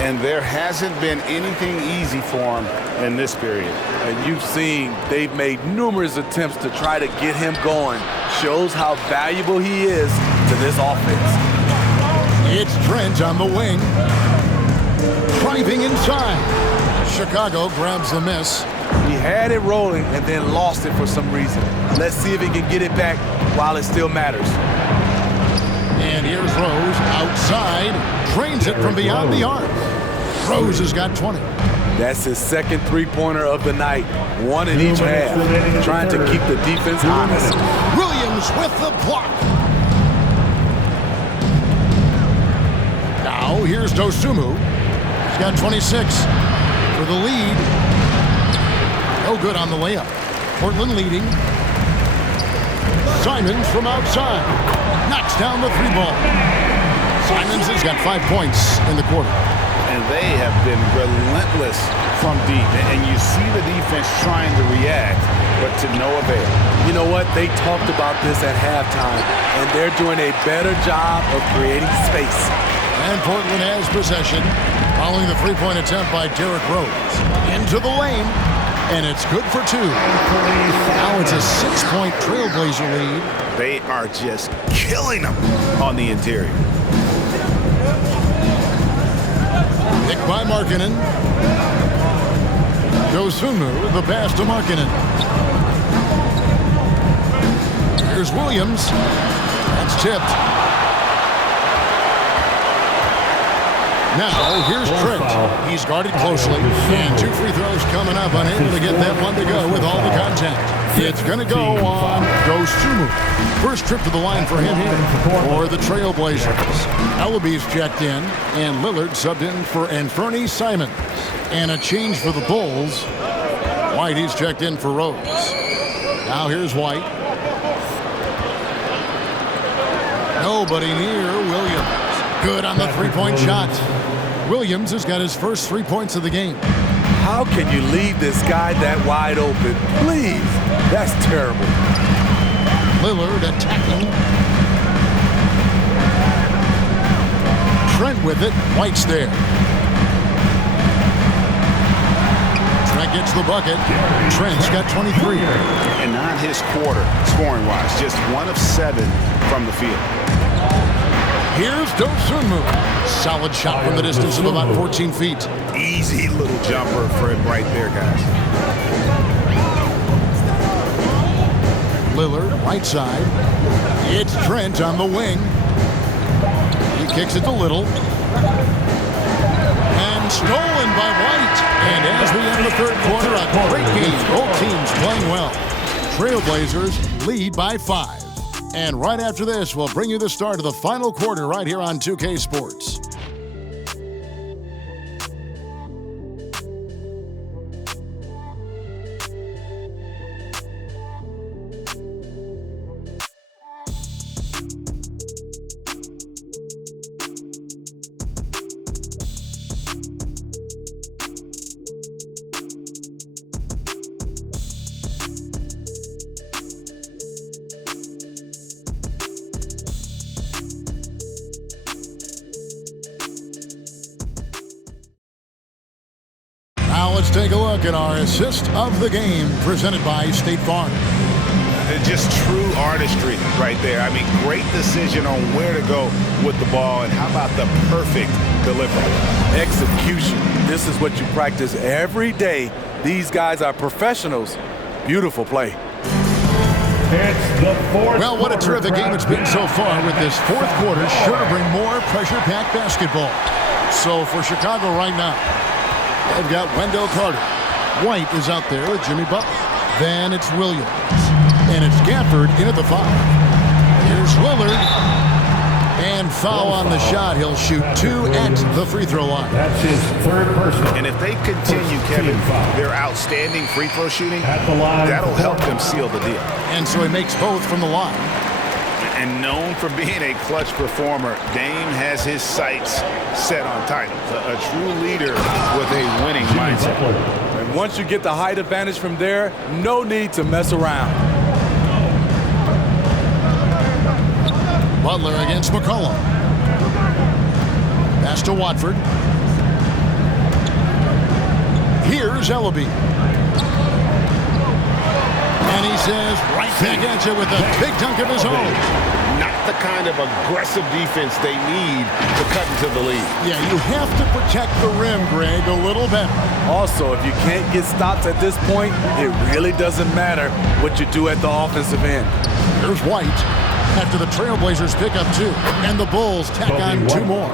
And there hasn't been anything easy for him in this period. And you've seen they've made numerous attempts to try to get him going. Shows how valuable he is to this offense. It's Trent on the wing. Driving inside. Chicago grabs the miss. He had it rolling and then lost it for some reason. Let's see if he can get it back while it still matters. And here's Rose outside. Drains it from beyond the arc. Rose has got 20. That's his second three-pointer of the night. One in each half. Trying to keep the defense honest. Williams with the block. Now here's Dosunmu. He's got 26 for the lead. No good on the layup. Portland leading. Simons from outside. Knocks down the three ball. Simons has got 5 points in the quarter. And they have been relentless from deep. And you see the defense trying to react, but to no avail. You know what? They talked about this at halftime, and they're doing a better job of creating space. And Portland has possession following the three-point attempt by Derrick Rose. Into the lane, and it's good for two. Now it's a 6-point Trailblazer lead. They are just killing them on the interior. Picked by Markkanen. Dosunmu, the pass to Markkanen. Here's Williams. That's tipped. Now, here's Trent. He's guarded closely, and 2 free throws coming up, unable to get that one to go with all the contact. It's going to go on Dosunmu. First trip to the line for him here for the Trailblazers. Ellaby's checked in, and Lillard subbed in for Anfernee Simons. And a change for the Bulls. White, he's checked in for Rose. Now here's White. Nobody near Williams. Good on the three-point shot. Williams has got his first 3 points of the game. How can you leave this guy that wide open? Please. That's terrible. Lillard attacking. Trent with it. White's there. Trent gets the bucket. Trent's got 23. And not his quarter, scoring-wise. Just 1 of 7 from the field. Here's Dosunmu. Solid shot from the distance of about 14 feet. Easy little jumper for him right there, guys. Lillard, right side. It's Trent on the wing. He kicks it to Little. And stolen by White. And as we end the third quarter, a great game. Both teams playing well. Trailblazers lead by 5. And right after this, we'll bring you the start of the final quarter right here on 2K Sports. Now let's take a look at our assist of the game presented by State Farm. Just true artistry right there. I mean, great decision on where to go with the ball, and how about the perfect delivery? Execution. This is what you practice every day. These guys are professionals. Beautiful play. It's the fourth. Well, what a terrific game it's been so far, with this fourth quarter sure to bring more pressure-packed basketball. So for Chicago right now, they've got Wendell Carter. White is out there with Jimmy Butler. Then it's Williams. And it's Gafford in at the 5. Here's Lillard. And foul on the shot. He'll shoot 2 at the free throw line. That's his third personal. And if they continue, Kevin, their outstanding free throw shooting, that'll help them seal the deal. And so he makes both from the line. And known for being a clutch performer, Dame has his sights set on titles. A true leader with a winning mindset. And Once you get the height advantage from there, no need to mess around. Butler against McCollum. Pass to Watford. Here's Ellaby. And he says right back at you with a big dunk of his own. Not the kind of aggressive defense they need to cut into the lead. Yeah, you have to protect the rim, Greg, a little better. Also, if you can't get stops at this point, it really doesn't matter what you do at the offensive end. Here's White after the Trailblazers pick up 2, and the Bulls tack on 2 more.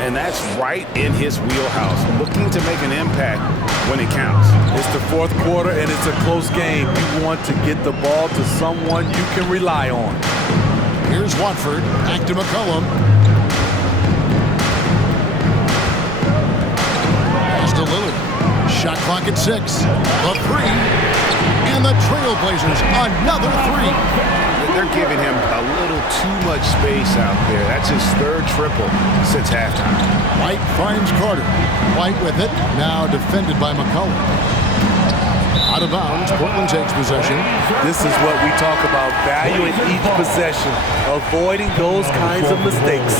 And that's right in his wheelhouse, looking to make an impact when it counts. It's the fourth quarter, and it's a close game. You want to get the ball to someone you can rely on. Here's Watford, back to McCollum. Pass to Lillard. Shot clock at 6. The 3. And the Trailblazers, another 3. They're giving him a little too much space out there. That's his 3rd triple since halftime. White finds Carter. White with it, now defended by McCollum. Out of bounds, Portland takes possession. This is what we talk about, valuing each possession, avoiding those kinds of mistakes.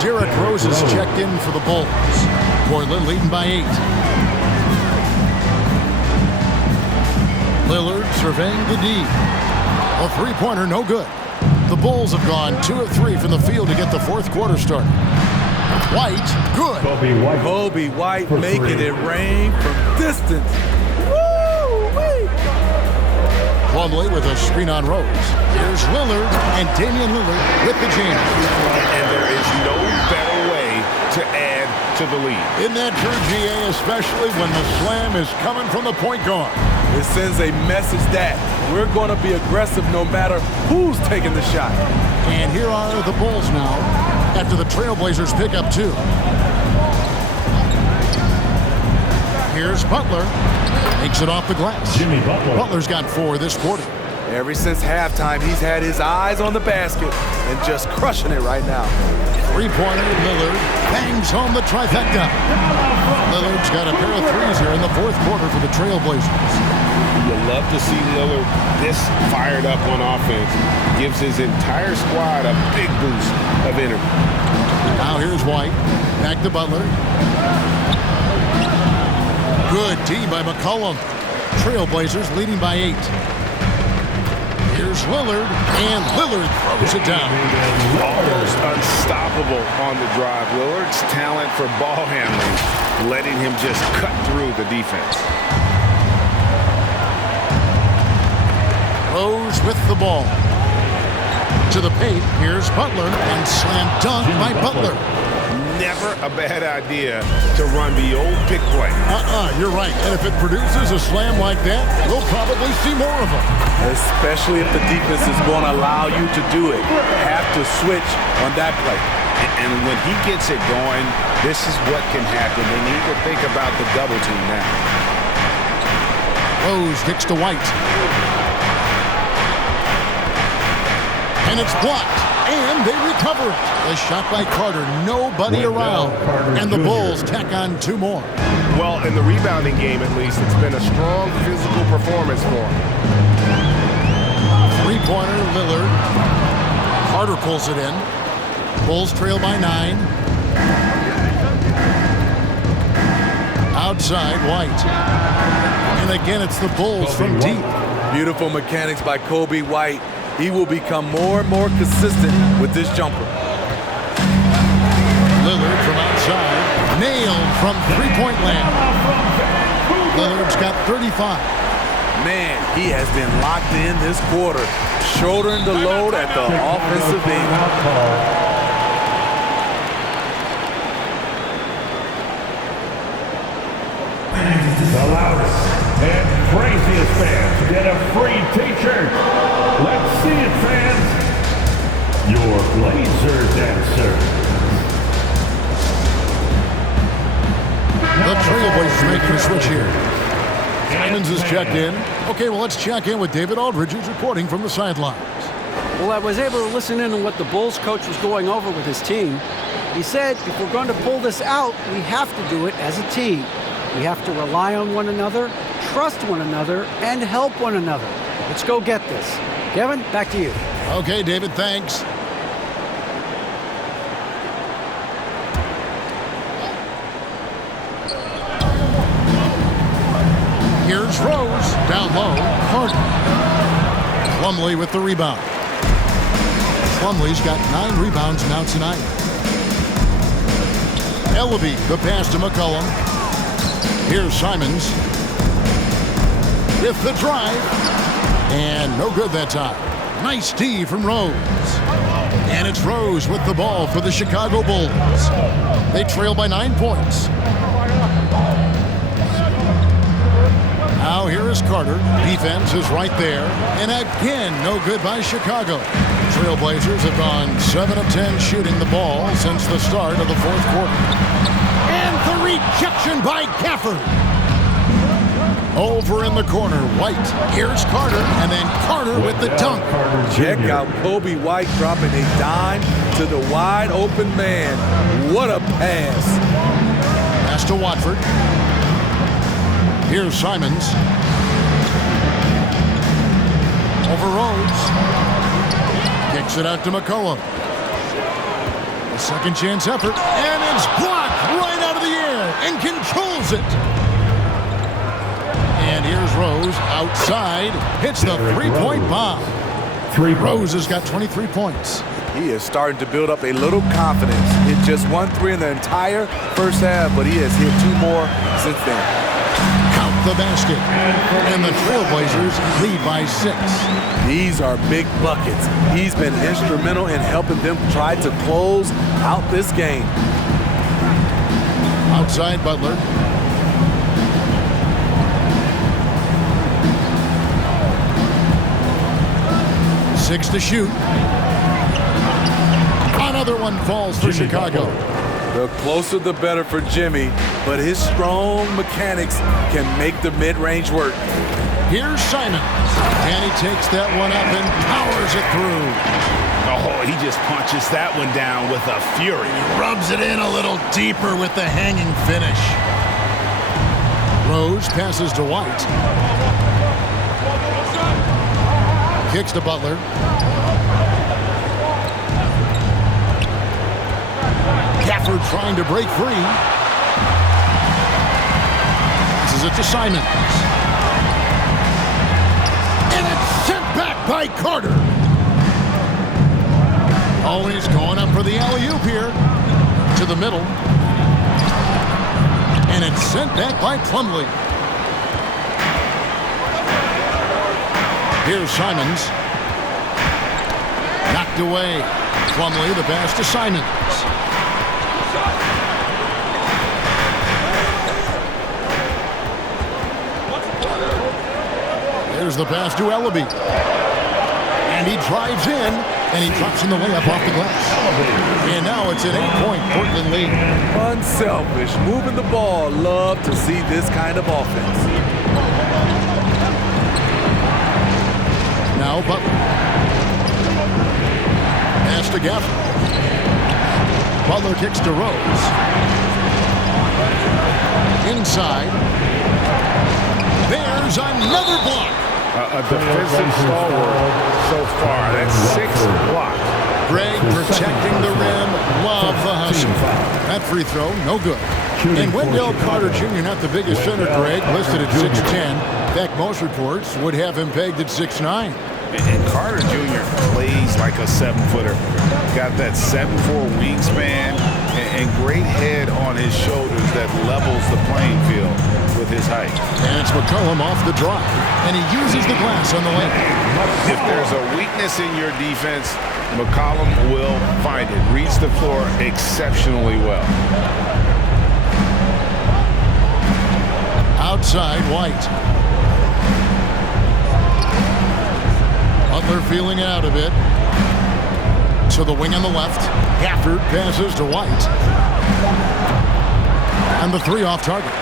Derrick Rose is checked in for the Bulls. Portland leading by 8. Lillard surveying the D. A 3-pointer, no good. The Bulls have gone 2 of 3 from the field to get the fourth quarter started. White, good. Kobe White making it rain from distance. Woo-wee! Plumlee with a screen on Rose. Here's Lillard and Damian Lillard with the jam. And there is no better way to add to the lead. In that true, GA, especially when the slam is coming from the point guard. It sends a message that we're going to be aggressive no matter who's taking the shot. And here are the Bulls now after the Trailblazers pick up 2. Here's Butler. Makes it off the glass. Jimmy Butler. Butler's got 4 this quarter. Ever since halftime, he's had his eyes on the basket and just crushing it right now. 3-pointer, Lillard bangs home the trifecta. Lillard's got a pair of 3s here in the fourth quarter for the Trailblazers. You love to see Lillard this fired up on offense. Gives his entire squad a big boost of energy. Now here's White. Back to Butler. Good D by McCollum. Trailblazers leading by 8. Here's Lillard, and Lillard throws it down. Almost unstoppable on the drive. Lillard's talent for ball handling, letting him just cut through the defense. Rose with the ball. To the paint, here's Butler, and slam dunk by Butler. Never a bad idea to run the old pick play. You're right. And if it produces a slam like that, we'll probably see more of them. Especially if the defense is going to allow you to do it. Have to switch on that play. And when he gets it going, this is what can happen. They need to think about the double team now. Rose kicks to White. And it's blocked. And they recover it. A shot by Carter. Nobody around. And the Bulls tack on 2 more. Well, in the rebounding game, at least, it's been a strong physical performance for him. 3-pointer, Lillard. Carter pulls it in. Bulls trail by 9. Outside, White. And again, it's the Bulls from deep. Beautiful mechanics by Kobe White. He will become more and more consistent with this jumper. Lillard from outside. Nailed from 3-point land. Lillard's got 35. Man, he has been locked in this quarter, shouldering the load at the offensive end. The loudest and craziest fans get a free t-shirt. Let's see it, fans. Your Blazer dancer. The Trailblazers making a switch here. Simons is checked in. Okay, well, let's check in with David Aldridge, who's reporting from the sidelines. Well, I was able to listen in on what the Bulls coach was going over with his team. He said, if we're going to pull this out, we have to do it as a team. We have to rely on one another, trust one another and help one another. Let's go get this. Kevin, back to you. Okay, David, thanks. Here's Rose, down low, Carter. Plumlee with the rebound. Plumlee's got 9 rebounds now tonight. Ellaby, the pass to McCollum. Here's Simons with the drive. And no good that time. Nice D from Rose. And it's Rose with the ball for the Chicago Bulls. They trail by 9 points. Now here is Carter. Defense is right there. And again, no good by Chicago. Trailblazers have gone 7 of 10 shooting the ball since the start of the fourth quarter. And the rejection by Gafford. Over in the corner, White. Here's Carter, and then Carter with the dunk. Check out Kobe White dropping a dime to the wide open man. What a pass. Pass to Watford. Here's Simons. Over Rose. Kicks it out to McCollum. A second chance effort, and it's blocked right out of the air and controls it. And here's Rose outside. Hits the three-point bomb. Rose has got 23 points. He is starting to build up a little confidence. Hit just 1 3 in the entire first half, but he has hit 2 more since then. Count the basket. And the Trailblazers lead by 6. These are big buckets. He's been instrumental in helping them try to close out this game. Outside Butler. Six to shoot. Another one falls for Chicago. The closer the better for Jimmy, but his strong mechanics can make the mid-range work. Here's Simons, and he takes that one up and powers it through. Oh, he just punches that one down with a fury. Rubs it in a little deeper with the hanging finish. Rose passes to White. Kicks to Butler. Gafford trying to break free. This is it to Simons. And it's sent back by Carter. Oh, he's going up for the alley-oop here. To the middle. And it's sent back by Plumlee. Here's Simons. Knocked away. Plumlee, the pass to Simons. There's the pass to Ellaby. And he drives in, and he drops in the layup off the glass. And now it's an 8-point Portland lead. Unselfish, moving the ball. Love to see this kind of offense. Now Butler. Pass to Gafford. Butler kicks to Rose. Inside. There's another block. A defensive stalwart so far. That's 6 blocks. Greg protecting the rim. Love the hustle. That free throw, no good. And Wendell Carter Jr., not the biggest center, Greg, listed at 6'10". In fact, most reports would have him pegged at 6'9". And Carter Jr. plays like a 7-footer. Got that 7'4" wingspan and great head on his shoulders that levels the playing field with his height. And it's McCollum off the drive, and he uses the glass on the lane. If there's a weakness in your defense, McCollum will find it. Reads the floor exceptionally well. Outside, White. Butler feeling it out a bit. To the wing on the left. Gafford passes to White. And the 3 off target.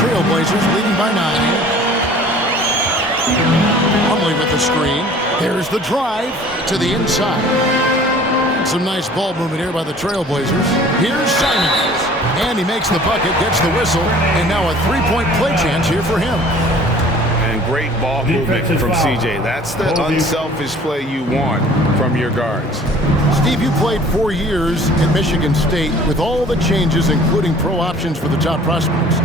Trailblazers leading by 9. Plumlee with the screen. There's the drive to the inside. Some nice ball movement here by the Trailblazers. Here's Simon. And he makes the bucket, gets the whistle, and now a three-point play chance here for him. And great ball movement from CJ. That's the unselfish play you want from your guards. Steve, you played 4 years at Michigan State with all the changes, including pro options for the top prospects.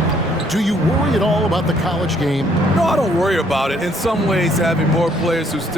Do you worry at all about the college game? No, I don't worry about it. In some ways, having more players who